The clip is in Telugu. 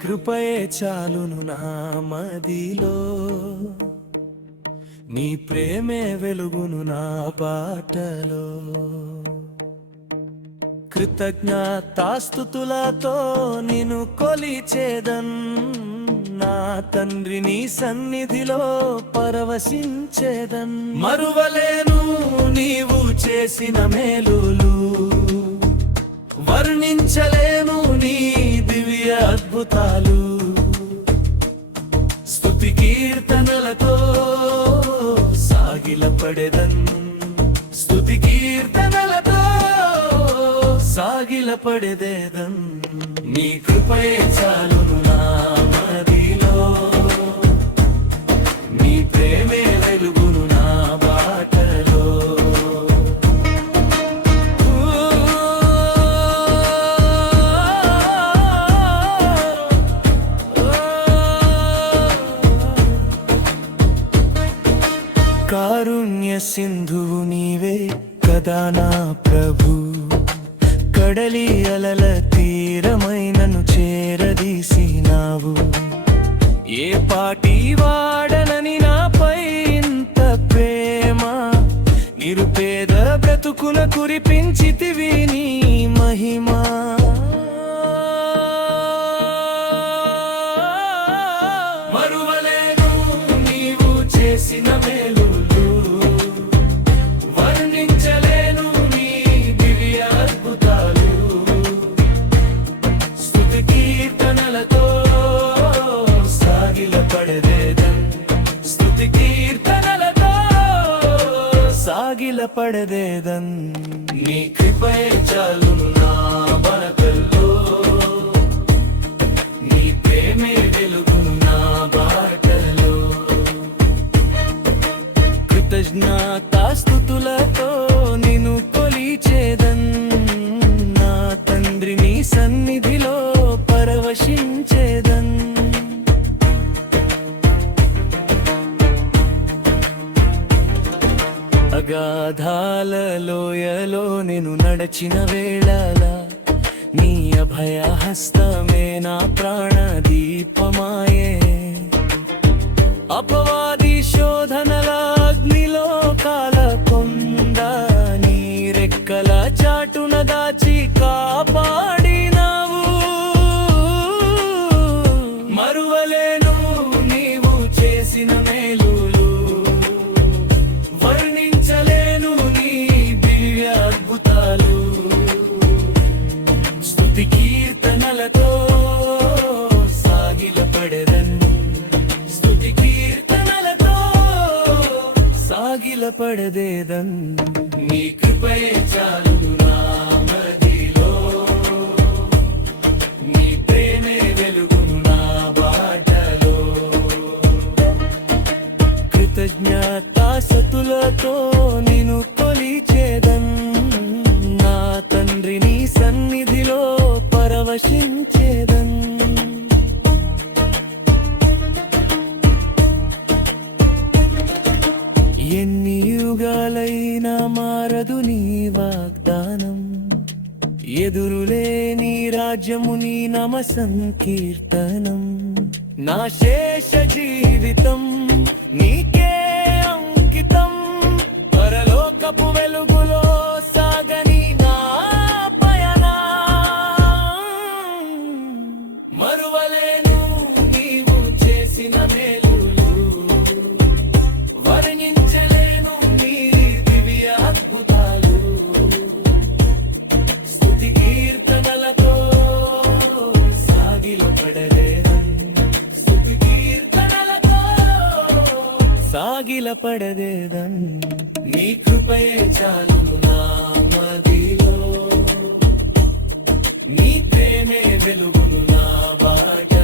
కృపయే చాలును నా మదిలో, నీ ప్రేమే వెలుగును నా బాటలో. కృతజ్ఞతాస్తుతులతో నిన్ను కొలిచేదన్, నా తండ్రి నీ సన్నిధిలో పరవశించేదన్. మరువలేను నీవు చేసిన మేలులు, వర్ణించలేను నీ దివ్య అద్భుతాలు. స్తుతి కీర్తనలతో సాగిలపడెదన్, స్తుతి కీర్తనలతో సాగిలపడెదన్. నీ కృపయే చాలును నా మదిలో, నీ ప్రేమే వెలుగును నా బాటలో. కారుణ్య సింధువు నీవే కదా నా ప్రభు, కడలి అలల తీరమైనను చేరదీసినావు. ఏ పాటి వాడనని నాపై ఇంత ప్రేమ, నిరుపేద బ్రతుకుల కురిపించితివి నీ మహిమా. మరువలేను నీవు చేసిన మేలులు, వర్ణించలేను నీ దివ్య అద్భుతాలు. స్తుతి కీర్తనలతో సాగిలపడెదన్, స్తుతి కీర్తనలతో సాగిలపడెదన్. నీ కృపయే చాలును నా బతుకులో, నీ ప్రేమే వెలుగును నా బాటలో. కృతజ్ఞతాస్తుతులతో నిన్ను కొలిచేదన్, నా తండ్రి నీ సన్నిధిలో పరవశించేదన్. అగాధాల లోయలో నేను నడచిన వేళలా, నీ అభయ హస్తమే నా ప్రాణ దీపమాయే. అపవాది శోధనల అగ్నిలో కాలకొండ, నీ రెక్కల చాటున దాచి కాపాడినావు. మరువలేను నీవు చేసిన మేలులు, వర్ణించలేను నీ దివ్య అద్భుతాలు. స్తుతి కీర్తనలతో సాగిలపడెదన్, స్తుతి కీర్తనలతో సాగిలపడెదన్. నీ కృపయే చాలును నా మదిలో, నీ ప్రేమే వెలుగును నా బాటలో. కృతజ్ఞతాస్తుతులతో నిన్ను కొలిచేదన్, నా తండ్రి నీ సన్నిధిలో పరవశించేదన్. ఎన్ని యుగాలైనా మారదు నీ వాగ్దానం, ఎదురులేని రాజ్యము నీ నామ సంకీర్తనం. నా శేష జీవితం నీకే అంకితం, పరలోకపు వెలుగులో సాగని నా పయనం. మరువలేను నీవు చేసిన మేలులు, వర్ణించలేను నీ దివ్య అద్భుతాలు. స్తుతి కీర్తనలతో సాగిలపడెదన్, స్తుతి కీర్తనలతో సాగిలపడెదన్. నీ కృపయే చాలును నా మదిలో, నీ ప్రేమే వెలుగును నా బాట.